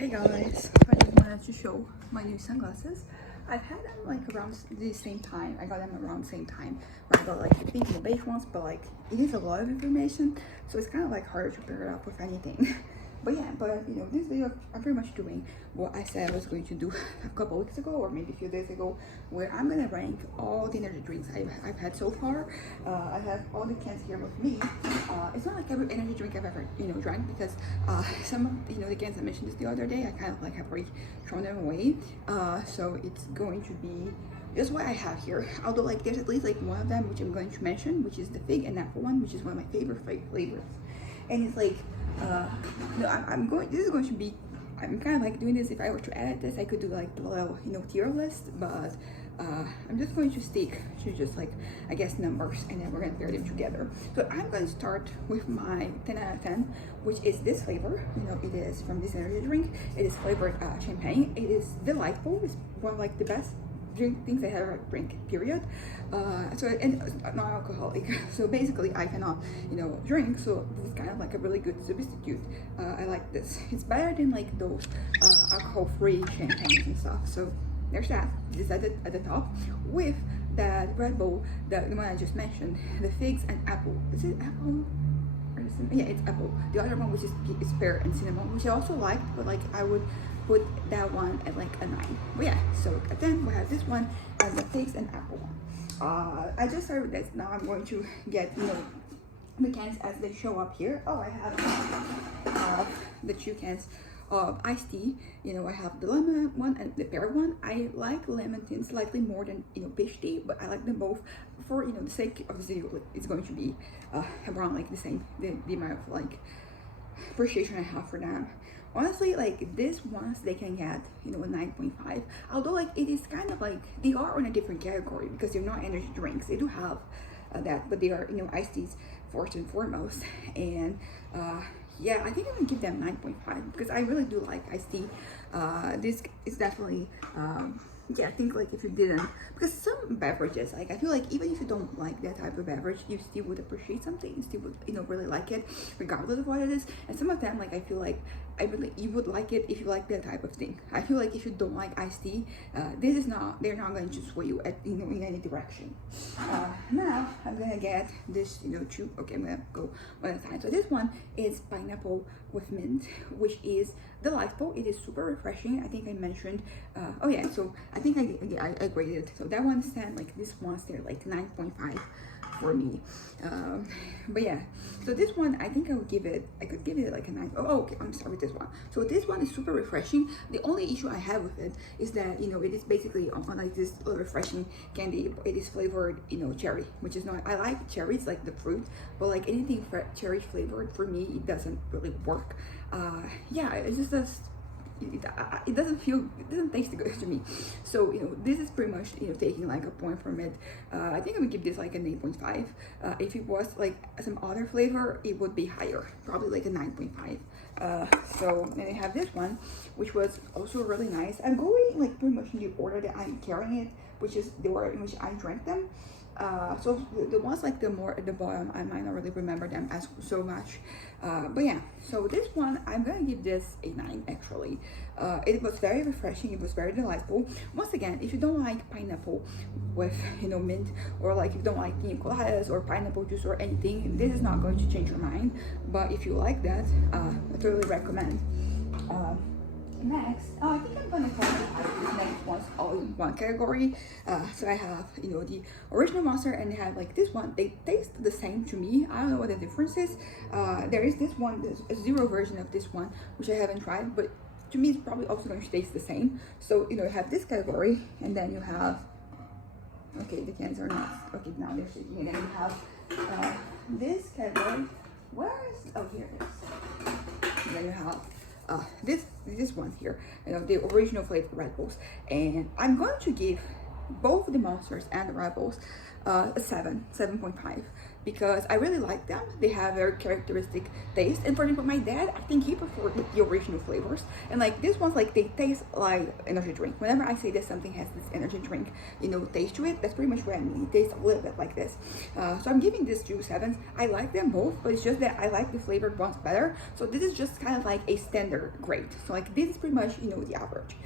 Hey guys, I just wanted to show my new sunglasses. I've had them like around the same time. I got them around the same time. I got like the pink and the beige ones, but like it is a lot of information, so it's kind of like harder to pair it up with anything. But yeah, you know, this video I'm pretty much doing what I said I was going to do a couple weeks ago, or maybe a few days ago, where I'm gonna rank all the energy drinks I've had so far. I have all the cans here with me. It's not like every energy drink I've ever drank, because some of the cans I mentioned this the other day, I kind of like have already thrown them away. So it's going to be just what I have here. Although like there's at least like one of them which I'm going to mention, which is the fig and apple one, which is one of my favorite flavors. And it's like no, this is going to be, I'm kind of like doing this. If I were to edit this, I could do like the little tier list, but I'm just going to stick to just like, I guess, numbers, and then we're gonna pair them together. So I'm going to start with my 10 out of 10, which is this flavor. It is from this energy drink. It is flavored champagne. It is delightful. It's one of like the best things I ever drink, period. And non-alcoholic. So basically I cannot drink, so this is kind of like a really good substitute. I like this. It's better than like those alcohol-free champagnes and stuff. So there's that. This is at the top with that Red Bull, the one I just mentioned, the figs and apple. Is it apple? Yeah, it's apple. The other one, which is pear and cinnamon, which I also like, but like I would put that one at like a 9. But yeah, so then we have this one and the figs and apple one. I just started with this. Now I'm going to get the cans as they show up here. Oh, I have the 2 cans of iced tea. I have the lemon one and the pear one. I like lemon tea slightly more than peach tea, but I like them both for the sake of this video. It's going to be around like the same, the amount of like appreciation I have for them. Honestly, like these ones, they can get a 9.5, although like it is kind of like they are on a different category because they're not energy drinks. They do have that, but they are iced teas first and foremost. And yeah, I think I'm gonna give them 9.5 because I really do like iced tea. This is definitely yeah, I think like if you didn't, because some beverages, like I feel like even if you don't like that type of beverage, you still would appreciate something, you still would really like it regardless of what it is. And some of them, like I feel like you would like it if you like that type of thing. I feel like if you don't like iced tea, they're not going to sway you in any direction. Now I'm gonna get this 2. Okay, I'm gonna go one at a time. So this one is pineapple with mint, which is delightful. It is super refreshing. I think I mentioned oh yeah, so I think I graded it. So that one stand like this one's there like 9.5 for me. But yeah, so this one I think I could give it like a 9. Oh, okay, I'm start with this one. So this one is super refreshing. The only issue I have with it is that it is basically on like this little refreshing candy. It is flavored cherry, which is not, I like cherries, like the fruit, but like anything cherry flavored, for me it doesn't really work. Yeah, it just does. It doesn't taste good to me. So this is pretty much taking like a point from it. I think I would give this like an 8.5. If it was like some other flavor, it would be higher, probably like a 9.5. So then I have this one, which was also really nice. I'm going like pretty much in the order that I'm carrying it, which is the order in which I drank them. So the ones like the more at the bottom, I might not really remember them as so much. But yeah, so this one, I'm gonna give this a 9 actually. It was very refreshing. It was very delightful. Once again, if you don't like pineapple with mint, or like if you don't like pina coladas or pineapple juice or anything, this is not going to change your mind. But if you like that, I totally recommend. Next, I think I'm gonna call these next ones all in one category. So I have the original monster, and they have like this one. They taste the same to me. I don't know what the difference is. There is this one, there's a 0 version of this one, which I haven't tried, but to me it's probably also going to taste the same. So you have this category, and then you have, okay, the cans are not, okay, now they're shaking, and then you have this category. Where is, oh, here it is. And then you have this one here, the original flavor Red Bulls, and I'm going to give both the monsters and the Red Bulls a 7.5. because I really like them. They have very characteristic taste. And for example, my dad, I think he preferred the original flavors. And like these ones, like they taste like energy drink. Whenever I say that something has this energy drink, you know, taste to it, that's pretty much what I mean. It tastes a little bit like this. So I'm giving these two 7s. I like them both, but it's just that I like the flavored ones better. So this is just kind of like a standard grade. So like this is pretty much, you know, the average.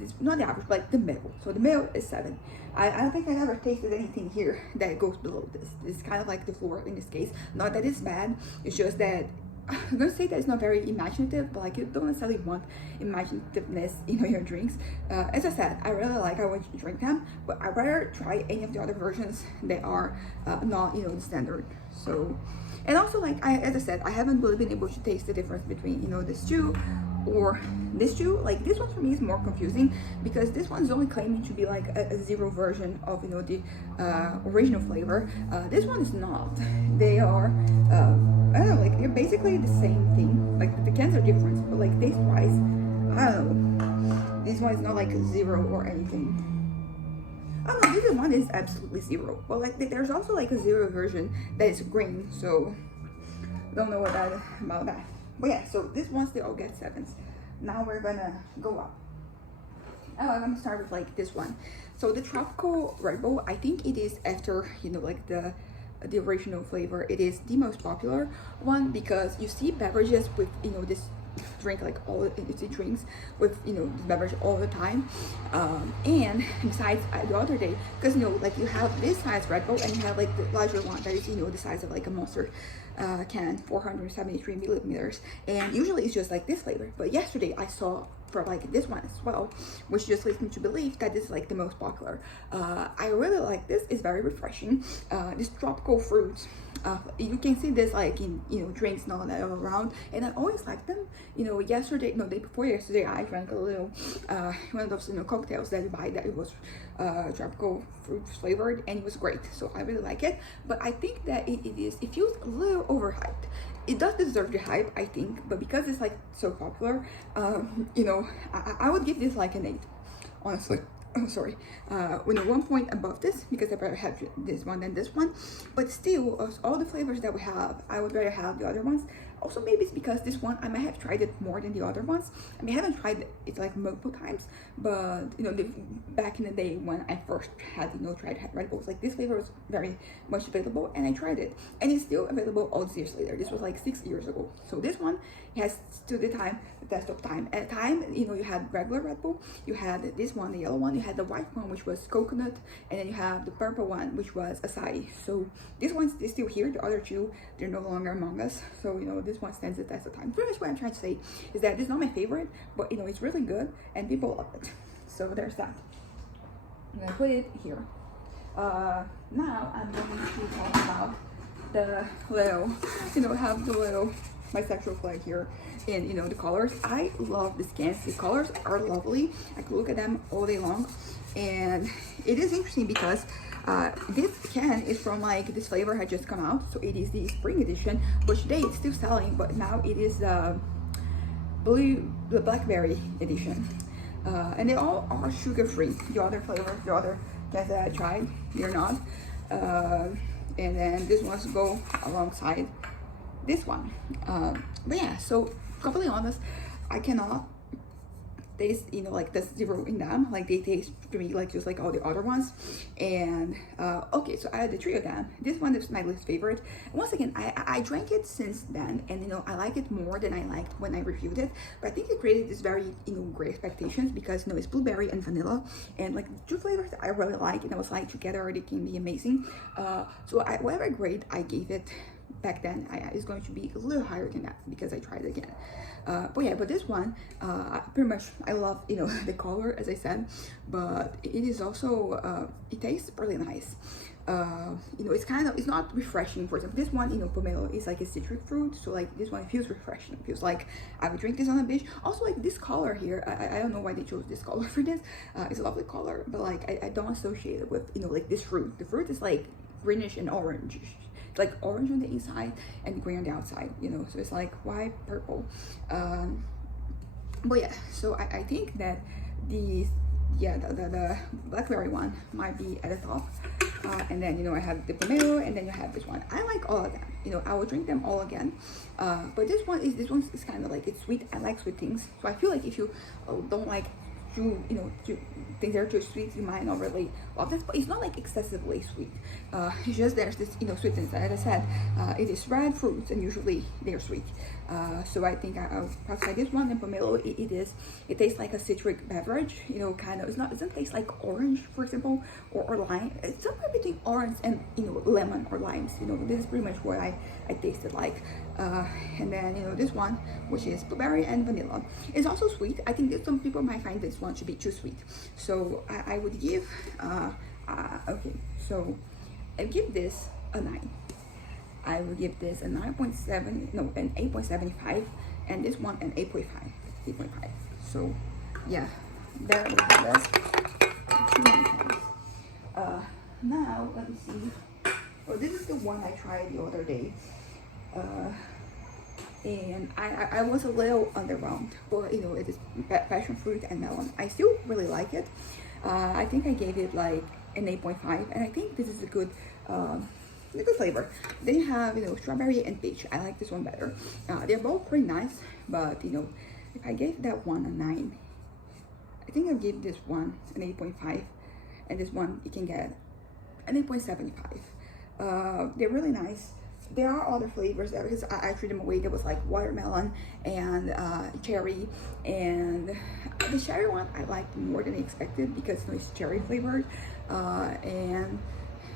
This, not the average, but like the middle. So the middle is 7. I don't think I ever tasted anything here that goes below this. It's kind of like the floor in this case. Not that it's bad, it's just that I'm gonna say that it's not very imaginative, but like you don't necessarily want imaginativeness in your drinks. As I said, I really like, I want to drink them, but I'd rather try any of the other versions that are not, you know, the standard. So, and also like as I said, I haven't really been able to taste the difference between, you know, this two or this two. Like this one for me is more confusing because this one's only claiming to be like a zero version of, you know, the original flavor. This one is not. They are I don't know, like they're basically the same thing. Like the cans are different, but like taste wise, I don't know, this one is not like a 0 or anything. Oh no, this one is absolutely 0. Well, like there's also like a 0 version that is green, so don't know what that about that. But yeah, so this ones they all get 7s. Now we're gonna go up. Oh, I'm gonna start with like this one. So the tropical Red Bull, I think it is after, you know, like the original flavor, it is the most popular one because you see beverages with, you know, this drink, like all you see drinks with, you know, this beverage all the time. And besides the other day, because you know, like you have this size Red Bull and you have like the larger one that is, you know, the size of like a Monster can, 473 milliliters, and usually it's just like this flavor. But yesterday I saw for like this one as well, which just leads me to believe that this is like the most popular. I really like this. It's very refreshing. This tropical fruits, you can see this like in, you know, drinks now that are around, and I always like them. You know, yesterday, no, day before yesterday, I drank a little one of those, you know, cocktails that you buy that it was tropical fruit flavored, and it was great. So I really like it. But I think that it feels a little overhyped. It does deserve the hype, I think, but because it's like so popular, you know, I would give this like an 8, honestly. Oh, sorry, you know, 1 point above this because I'd rather have this one than this one. But still, of all the flavors that we have, I would rather have the other ones. Also, maybe it's because this one I might have tried it more than the other ones. I mean, I haven't tried it like multiple times, but you know, back in the day when I first had, you know, tried Red Bulls, like this flavor was very much available, and I tried it, and it's still available all these years later. This was like 6 years ago, so this one has stood the test of time. At the time, you know, you had regular Red Bull, you had this one, the yellow one, you had the white one, which was coconut, and then you have the purple one, which was acai. So this one's still here. The other two, they're no longer among us. So you know, this one stands the test of time. Pretty much what I'm trying to say is that this is not my favorite, but you know, it's really good and people love it. So there's that. I'm gonna put it here. Now I'm going to talk about the little, you know, have the little bisexual flag here, and you know, the colors. I love these cans. The colors are lovely. I could look at them all day long, and it is interesting because this can is from like this flavor had just come out, so it is the spring edition, but today it's still selling, but now it is the blackberry edition, and they all are sugar free. The other flavors, the other cans that I tried, they're not, and then this one's go alongside this one. But yeah, so completely honest, I cannot taste, you know, like the 0 in them. Like they taste to me like just like all the other ones. And okay, so I had the 3 of them. This one is my least favorite. And once again, I drank it since then, and you know, I like it more than I liked when I reviewed it. But I think it created this very, you know, great expectations because, you know, it's blueberry and vanilla, and like 2 flavors that I really like, and I was like, together they can be amazing. So whatever grade I gave it back then, it's going to be a little higher than that because I tried it again. But yeah, but this one, pretty much, I love, you know, the color, as I said, but it is also, it tastes really nice. You know, it's kind of, it's not refreshing. For example, this one, you know, pomelo is like a citric fruit, so like this one feels refreshing. It feels like I would drink this on the beach. Also, like this color here, I don't know why they chose this color for this. It's a lovely color, but like I don't associate it with, you know, like this fruit. The fruit is like greenish and orange. Like orange on the inside and green on the outside, you know, so it's like why purple. But yeah, so I think that the blackberry one might be at the top. And then, you know, I have the pomelo, and then you have this one. I like all of them. You know, I will drink them all again. But this one is kind of like, it's sweet. I like sweet things. So I feel like if you don't like things that are too sweet, you might not really love this, but it's not like excessively sweet. It's just there's this, you know, sweetness. As I said, it is red fruits, and usually they're sweet. So I think I'll probably try this one. And pomelo, it tastes like a citric beverage, you know, kind of. It doesn't taste like orange, for example, or lime. It's somewhere between orange and, you know, lemon or limes. You know, this is pretty much what I tasted like. And then, you know, this one, which is blueberry and vanilla, is also sweet. I think that some people might find this one to be too sweet. So I would give, okay, so I give this a 9. I would give this a 9.7, no, an 8.75, and this one an 8.5. So yeah, there we have this. Now let me see. Oh, this is the one I tried the other day. And I was a little underwhelmed, but you know, it is passion fruit and melon. I still really like it. I think I gave it like an 8.5, and I think this is a good flavor. They have, you know, strawberry and peach. I like this one better. They're both pretty nice, but you know, if I gave that one a 9, I think I'll give this one an 8.5, and this one you can get an 8.75. They're really nice. There are other flavors there because I threw them away. There was like watermelon and cherry, and the cherry one I liked more than I expected because, you know, it's cherry flavored. And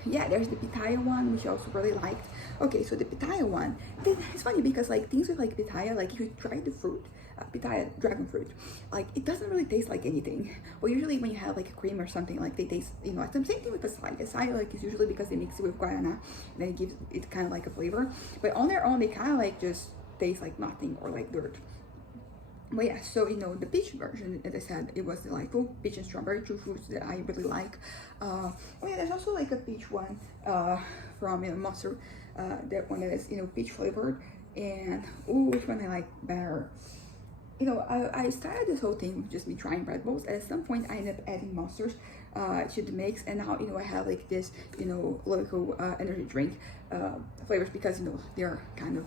yeah, there's the pitaya one, which I also really liked. Okay, so the pitaya one, it's funny because like things with like pitaya, like if you try the fruit, pitaya, dragon fruit, like it doesn't really taste like anything. Well, usually when you have like a cream or something, like they taste, you know, like the same thing with acai. Acai, like, is usually because they mix it with guarana, and then it gives it kind of like a flavor. But on their own, they kind of like just taste like nothing or like dirt. But yeah, so you know, the peach version, as I said, it was delightful. Peach and strawberry, two fruits that I really like. Oh yeah, there's also like a peach one from, you know, Monster. That one that is, you know, peach flavored. And oh, which one I like better? You know, I started this whole thing with just me trying Red Bulls. At some point, I ended up adding Monsters to the mix, and now, you know, I have like this, you know, local energy drink flavors because, you know, they're kind of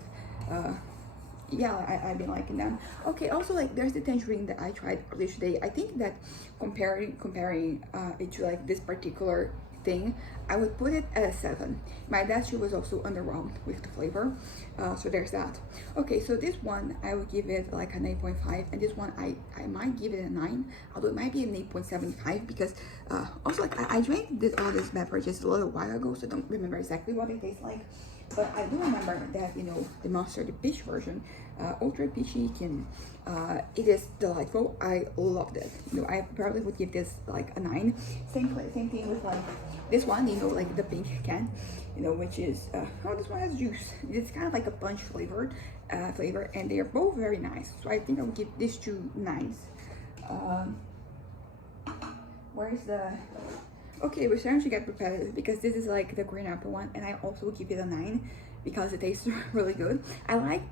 yeah, I've been liking them. Okay, also like there's the tangerine that I tried earlier today. I think that comparing it to like this particular thing, I would put it at a 7. My dad, she was also underwhelmed with the flavor, so there's that. Okay, so this one I would give it like an 8.5, and this one I might give it a 9, although it might be an 8.75 because also like I drank all these beverages a little while ago, so I don't remember exactly what it tastes like. But I do remember that, you know, the Monster, the peach version, ultra peachy, it is delightful. I loved it. You know, I probably would give this like a 9. Same thing with like this one, you know, like the pink can, you know, which is oh, this one has juice. It's kind of like a punch flavor, and they are both very nice. So I think I would give these two 9s. Where's the? Okay, we're starting to get repetitive because this is like the green apple one, and I also give it a 9 because it tastes really good. I like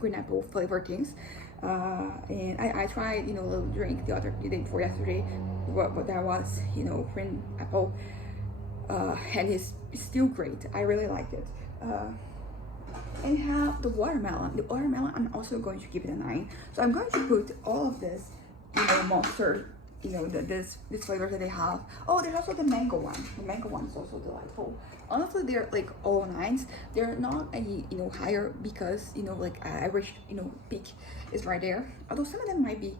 green apple flavored things, and I tried, you know, a little drink the day before yesterday, what that was, you know, green apple, and it's still great. I really like it. And have the watermelon. The watermelon, I'm also going to give it a 9. So I'm going to put all of this, you know, Monster, you know, this flavors that they have. Oh, there's also the mango one. The mango one is also delightful. Honestly, they're like all 9s. They're not any, you know, higher because, you know, like average, you know, peak is right there. Although some of them might be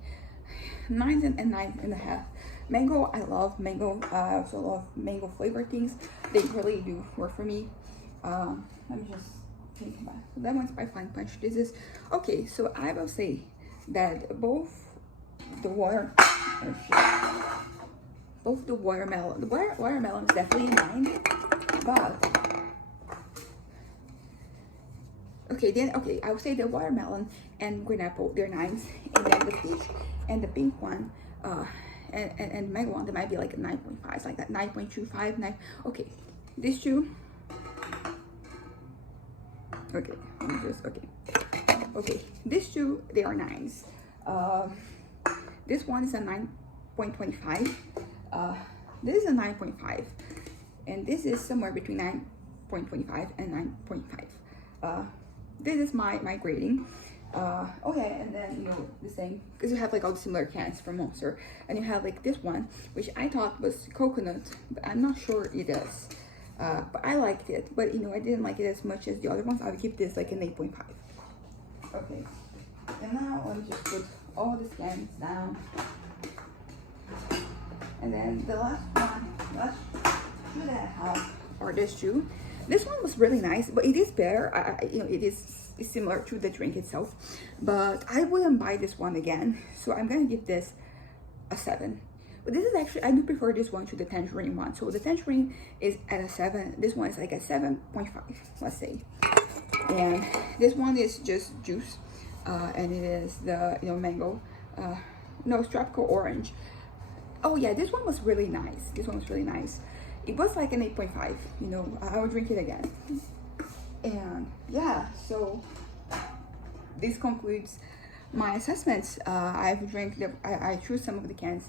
9s and 9.5. Mango, I love mango. I also love mango flavored things. They really do work for me. Let me just think about it. So that one's by Fine Punch. This is okay. So I will say that both the watermelon, the watermelon is definitely a 9, but okay, I would say the watermelon and green apple, they're 9s, and then the peach and the pink one, and mango one, they might be like a 9.5, like that 9.25, 9. Okay, these two. Okay, these two, they are 9s. This one is a 9.25. this is a 9.5, and this is somewhere between 9.25 and 9.5. This is my grading. Okay, and then you know the same, because you have like all the similar cans from Monster, and you have like this one which I thought was coconut, but I'm not sure it is. But I liked it, but you know I didn't like it as much as the other ones. I would give this like an 8.5. Okay, and now let me just put all the cans down, and then the last shoe that I have are this shoe. This one was really nice, but it is better. You know, it's similar to the drink itself, but I wouldn't buy this one again. So I'm gonna give this a 7. But this is actually, I do prefer this one to the tangerine one. So the tangerine is at a 7. This one is like a 7.5, let's say. And this one is just juice, and it is the mango, no, it's tropical orange. Oh yeah, this one was really nice. This one was really nice. It was like an 8.5, you know, I would drink it again. And yeah, so this concludes my assessments. I've drank I threw some of the cans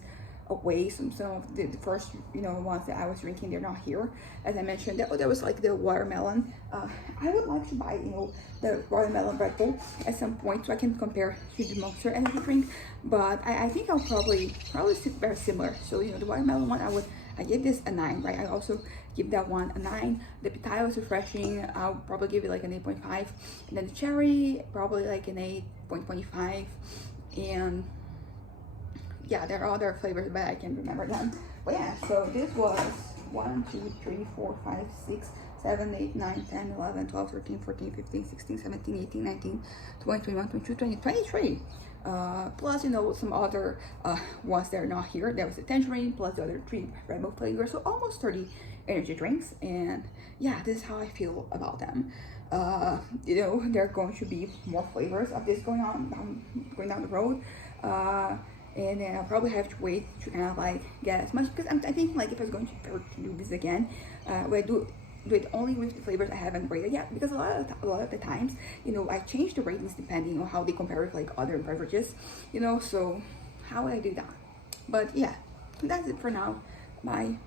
away, some of the first ones that I was drinking, they're not here. As I mentioned, there was like the watermelon. I would like to buy the watermelon Red Bull at some point so I can compare to the Monster energy drink, but I think I'll probably very similar. So the watermelon one, I give this a 9, right? I also give that one a 9. The pitaya was refreshing. I'll probably give it like an 8.5. And then the cherry, probably like an 8.25. And yeah, there are other flavors, but I can't remember them. But yeah, so this was 1, 2, 3, 4, 5, 6, 7, 8, 9, 10, 11, 12, 13, 14, 15, 16, 17, 18, 19, 20, 21, 22, 23. Plus, some other ones that are not here. There was the tangerine, plus the other 3 Red Bull flavors, so almost 30 energy drinks. And yeah, this is how I feel about them. There are going to be more flavors of this going down the road. And then I'll probably have to wait to kind of like get as much, because I think like if I was going to do this again, I do it only with the flavors I haven't rated yet, because a lot of the times, I change the ratings depending on how they compare with like other beverages, so how would I do that? But yeah, that's it for now. Bye.